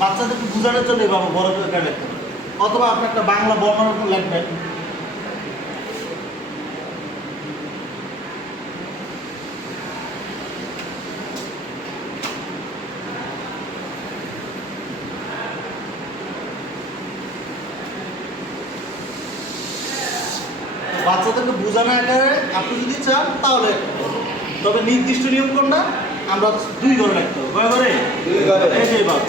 বাচ্চাদেরকে বোঝানোর জন্য এভাবে বড় করে লিখতে হবে। অথবা আপনি একটা বাংলা বর্ণনা লিখবেন। বাচ্চাদেরকে বোঝানো আকারে আপনি যদি চান তাহলে, তবে নির্দিষ্ট নিয়ম কোনটা, আমরা 2 ঘরে রাখতে হবে। কয় ঘরে? 2 ঘরে। এই যে এবার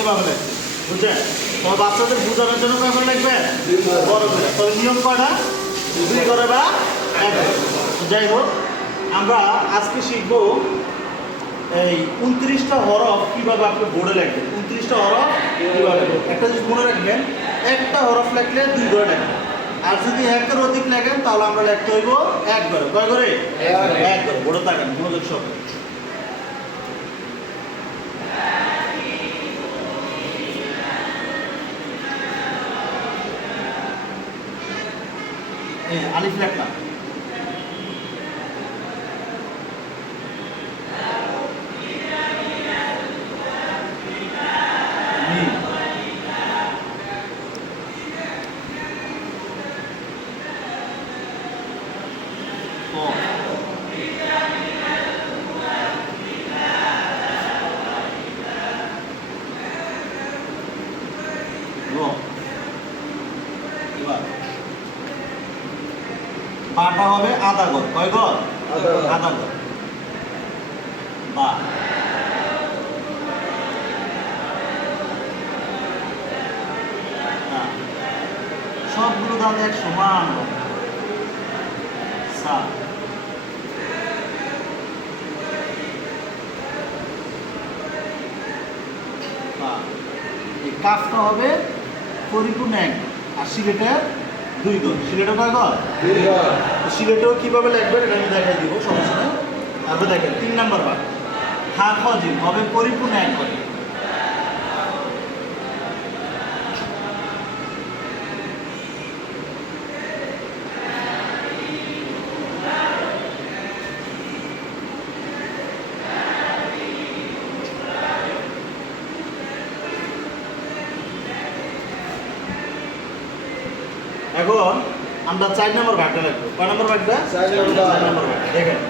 এভাবে লাগবে, বুঝছেন? তবে বাচ্চাদের বোঝানোর জন্য কয় ঘরে লাগবে? 2 ঘরে। বড় করে। তবে নিয়ম কয়টা? 2 ঘরে বা 1 ঘরে। যাই হোক, আমরা আজকে শিখবো এই 29টা হরফ কিভাবে আপনি বোর্ডে লিখবেন। 29টা হরফ কিভাবে লিখবেন। একটা জিনিস মনে রাখবেন, একটা হরফ লিখলে 2 ঘরে লিখবেন। আর যদি 1-এর অধিক লেখেন তাহলে আমরা লিখতে হইব 1 ঘরে। কয় ঘরে? 1 ঘরে। বোর্ডে থাকেন মনোযোগ সহ। এই আলিফ লিখলাম। মিম। ক। র। এবার বাটা হবে আধা ঘর। কয় ঘর? আধা ঘর। আধা ঘর। বা। তা। সবগুলো দাঁত এক সমান হবে। সা। কা। এই কাফটা হবে পরিপূর্ণ 1 ঘর। আর সিলেটের 2 ঘর। সিলেটের কয় ঘর? 2 ঘর। সিলেটেও কিভাবে লিখবেন এটা আমি দেখাই দিব, সমস্যা নেই। তারপরে দেখেন 3 নাম্বার বার, হা খ জিম হবে পরিপূর্ণ 1 ঘর। এখন আমরা 4 নম্বর ভাগটা লিখবো। কয় নম্বর ভাগটা? 4 নম্বর। 4 নম্বর ভাগ। দেখেন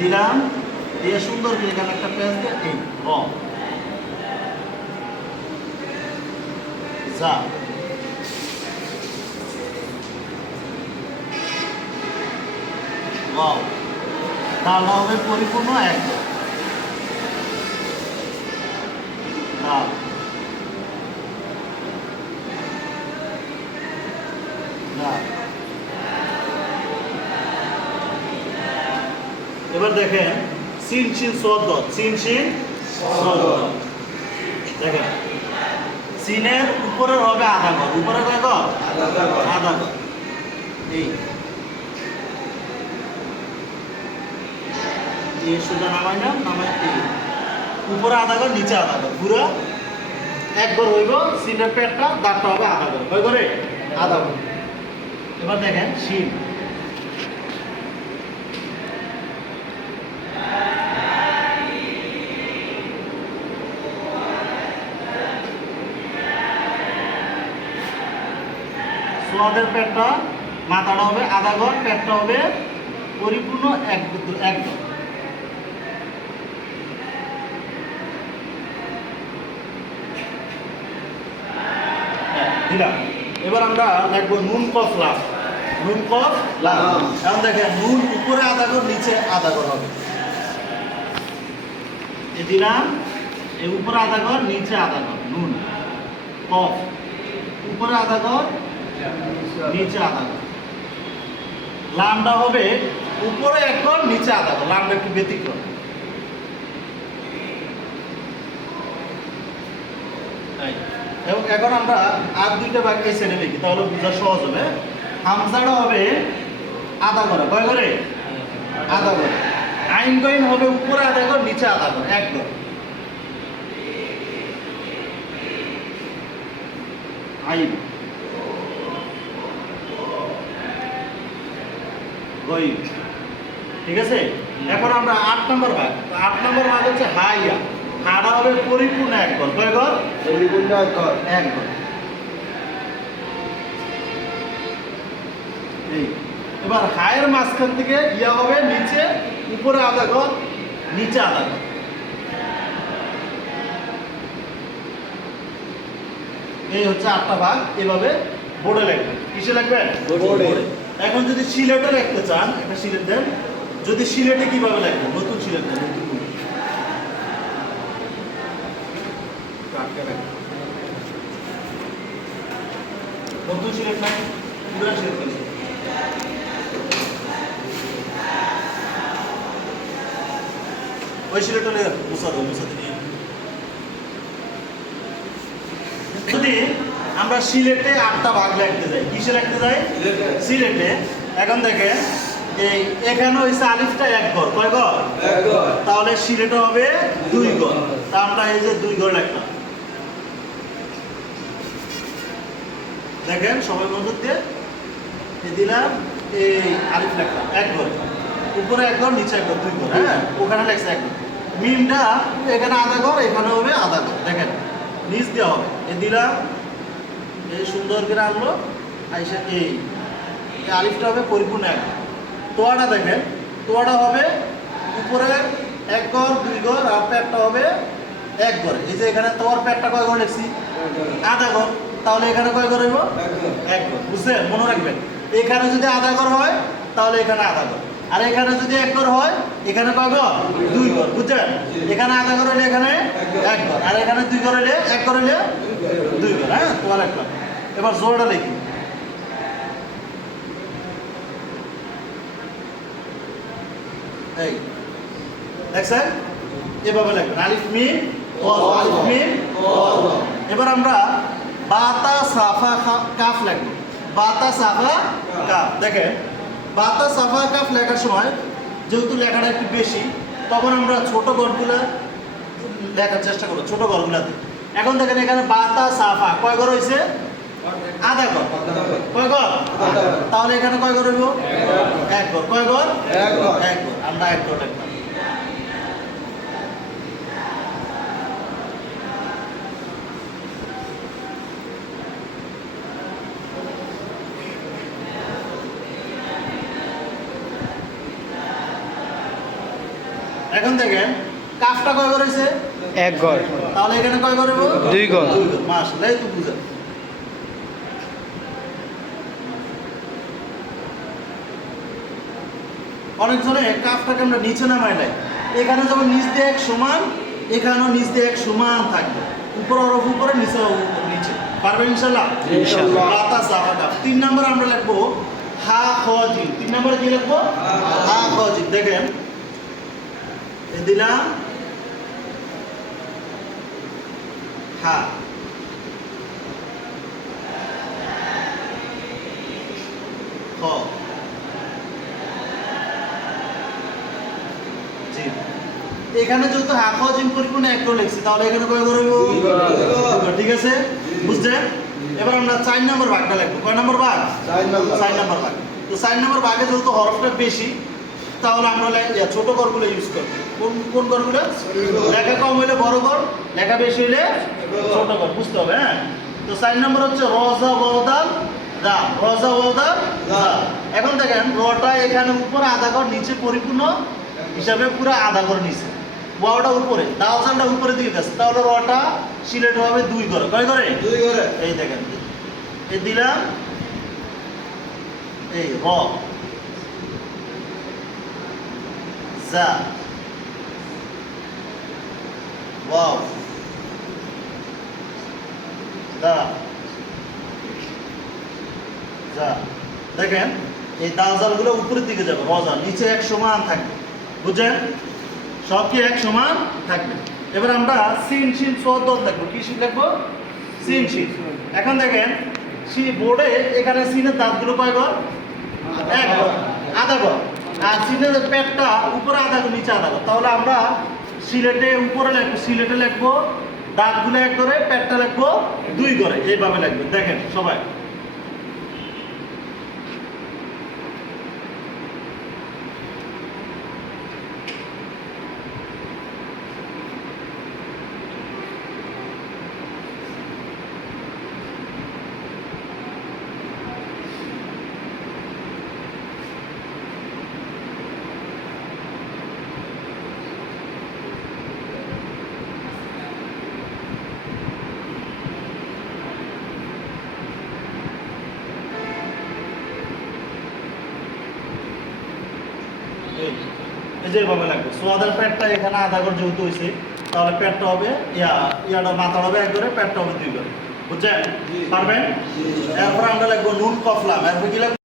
দিলাম, দিয়ে সুন্দর করে এখানে একটা পেজ দিয়ে এই র যা ওয়াও, ডালটা হবে পরিপূর্ণ 1 ঘর। ডাল। ডাল। এবার দেখেন সিন সিন সদ, সিন সিন সদ। দেখেন সিনের উপরের হবে আধা ঘর। উপরে কয় ঘর? আধা ঘর। আধা ঘর। এই এই সোজা নামাই না, নামাই এই উপরে আধা ঘর, নিচে আধা ঘর, পুরো 1 ঘর হইব। সিনের পেটটা দাঁতটা হবে আধা ঘর। কয় ঘরে? আধা ঘর। এবার দেখেন শিন। সোয়াদের পেটটা, মাথাটা হবে আধা ঘর, পেটটা হবে পরিপূর্ণ 1 ঘর। দিলাম। এবার আমরা লিখবো নুন কফ লাম। নুন কফ লাম। লাম। এখন দেখেন নুন উপরে আধা ঘর, নিচে আধা ঘর হবে। এই দিলাম, এই উপরে আধা ঘর, নিচে আধা ঘর। নুন কফ উপরে আধা ঘর, নিচে আধা ঘর। লামটা হবে উপরে 1 ঘর, নিচে আধা ঘর। লামটা একটু ব্যতিক্রম। এবং এখন আমরা আর 2টা ভাগ এই সাইডে লিখি, তাহলে বোঝা সহজ হবে। হামজাটা হবে আধা ঘরে। কয় ঘরে? আধা ঘরে। আইন কইন হবে উপরে আধা ঘর, নিচে আধা ঘর, 1 ঘর। আইন গইন ঠিক আছে? এখন আমরা 8 নম্বর ভাগ। 8 নম্বর ভাগ হচ্ছে হাইয়া। হাটা হবে পরিপূর্ণ এক ঘর। কয় ঘর? পরিপূর্ণ এক ঘর। এক ঘর। এই এবার হায়ের মাঝখান থেকে ইয়া হবে নিচে, উপরে আধা ঘর, নিচে আধা ঘর। এই হচ্ছে 8টা ভাগ। এভাবে বোর্ডে লিখবেন। কিসে লিখবেন? বোর্ডে। এখন যদি সিলেটে লিখতে চান, একটা সিলেট দেন। যদি সিলেটে কিভাবে লিখবেন? নতুন সিলেট দেন, নতুন বই। নতুন সিলেট নাই, পুরান সিলেট দেন। ওই সিলেট হলে মুছা দাও, মুছাতে নিয়ে। যদি আমরা সিলেটে 8টা ভাগ লিখতে যাই, কিসে লিখতে যাই? সিলেটে। এখন দেখেন এই এখানে হইছে আলিফটা এক ঘর। কয় ঘর? এক ঘর। তাহলে সিলেটে হবে 2 ঘর। তা আমরা এই যে 2 ঘর লিখলাম। দেখেন সবাই মনোযোগ দিয়ে দিলাম। এই আলিফ লিখলাম এক ঘর, উপরে এক ঘর, নিচে এক ঘর, 2 ঘর। হ্যাঁ, ওখানে লেখছে এক ঘর। মিমটা এখানে আধা ঘর, এখানে হবে আধা ঘর। দেখেন নিচ দেওয়া হবে। এ দিলাম, এই সুন্দর করে আনলো। আইসা এই আলিফটা হবে পরিপূর্ণ এক ঘর। তোয়াটা দেখেন, তোয়াটা হবে উপরে এক ঘর, 2 ঘর, আর পেটটা হবে এক ঘর। এই যে এখানে তোয়ার পেটটা কয় ঘর লিখছি? আধা ঘর। তাহলে এখানে কয় ঘর হইব? এক ঘর। বুঝছেন? মনে রাখবেন, এখানে যদি আধা ঘর হয় তাহলে এখানে আধা ঘর, আর এখানে যদি এক ঘর হয় এখানে কয় ঘর? 2 ঘর। বুঝছেন? এখানে আধা ঘর হইলে এখানে এক ঘর, আর এখানে 2 ঘর হইলে এক ঘর হইলে 2 ঘর। হ্যাঁ, তোয়া লিখলাম। এবার জোড়াটা লিখি। এই দেখছেন? এভাবে লিখবেন, আলিফ মিম ওয়াও, আলিফ মিম ওয়াও। এবার আমরা বাতা সাফা কাফ লিখব। বাতা সাফা কাফ। দেখেন বাতা সাফা কাফ লেখার সময় যেহেতু লেখাটা একটু বেশি, তখন আমরা ছোট ঘরগুলো লেখার চেষ্টা করব, ছোট ঘরগুলোতে। এখন দেখেন এখানে বাতা সাফা কয় ঘর হয়েছে? আধা ঘর। কয় ঘর? তাহলে এখানে কয় ঘর হইব? এক ঘর। কয় ঘর? এক ঘর। এক ঘর। আমরা এক ঘর লিখলাম। এখন দেখেন কাফটা কয় ঘর হয়েছে? এক ঘর। তাহলে এখানে কয় ঘর হইব? 2 ঘর। 2 ঘর। মাশাআল্লাহ, এই তো বুঝা। অনেকজনে কাফটাকে আমরা নিচে নামাই নাই। এখানে যখন নিচ দিয়ে এক সমান, এখানেও নিচ দিয়ে এক সমান থাকবে। উপর হরফ উপরে, নিচে হরফ নিচে। পারবেন ইনশাআল্লাহ? ইনশাআল্লাহ। বাতা সাফা কাফ। 3 নম্বরে আমরা লিখবো হা খ জিম। 3 নম্বরে কি লিখবো? হা খ জিম। দেখেন এ দিলাম হা, খ, জিম। এখানে যেহেতু হা খ জিম পরিপূর্ণ এক ঘর লিখছি, তাহলে এখানে কয় ঘর হইব? 2 ঘর। 2 ঘর। ঠিক আছে? বুঝছেন? এবার আমরা 4 নম্বর ভাগটা লিখবো। কয় নম্বর ভাগ? 4 নম্বর। 4 নম্বর ভাগ। তো 4 নম্বর ভাগে যেহেতু হরফটা বেশি, তাহলে আমরা ছোট ঘরগুলো ইউজ করব। কোন কোন ঘরগুলো? লেখা কম হইলে বড় ঘর, লেখা বেশি হইলে ছোট ঘর। বুঝতে হবে। হ্যাঁ, তো 4 নম্বর হচ্ছে রজা ওয়াদাল দা। রজা ওয়াদাল দা। এখন দেখেন রটা এখানে উপরে আধা ঘর, নিচে পরিপূর্ণ হিসাবে পুরো আধা ঘর নিচে, ওয়াওটা উপরে, দাওজানটা উপরে দিকে গেছে। তাহলে রটা সিলেট হবে 2 ঘরে। কয় ঘরে? 2 ঘরে। এই দেখেন, এই দিলাম, এই র, জা, ওয়াও, দা, যা। দেখেন এই দালজালগুলো উপরের দিকে যাবে, রজা নিচে এক সমান থাকবে। বুঝছেন? সব কি এক সমান থাকবে। এবার আমরা সিন শিন সদ লিখবো। কি শিন লিখবো? সিন শিন। এখন দেখেন বোর্ডে এখানে সিনের দাঁতগুলো কয় ঘর? এক ঘর, আধা ঘর। আর সিনের পেটটা উপরে আধা ঘর, নিচে আধা ঘর। তাহলে আমরা সিলেটে উপরে লিখবো, সিলেটে লিখবো দাঁতগুলো এক ঘরে, পেটটা লিখবো 2 ঘরে। এইভাবে লিখবেন। দেখেন সবাই, যে এভাবে লাগবে সোয়াদের পেটটা এখানে আধা ঘর যেহেতু হয়েছে তাহলে পেটটা হবে ইয়াটা মাথা হবে এক করে পেটটা হবে দুই করে বুঝছেন পারবেন এরপর আমরা লাগবো নুন কফলাম এরপর কি লাগবে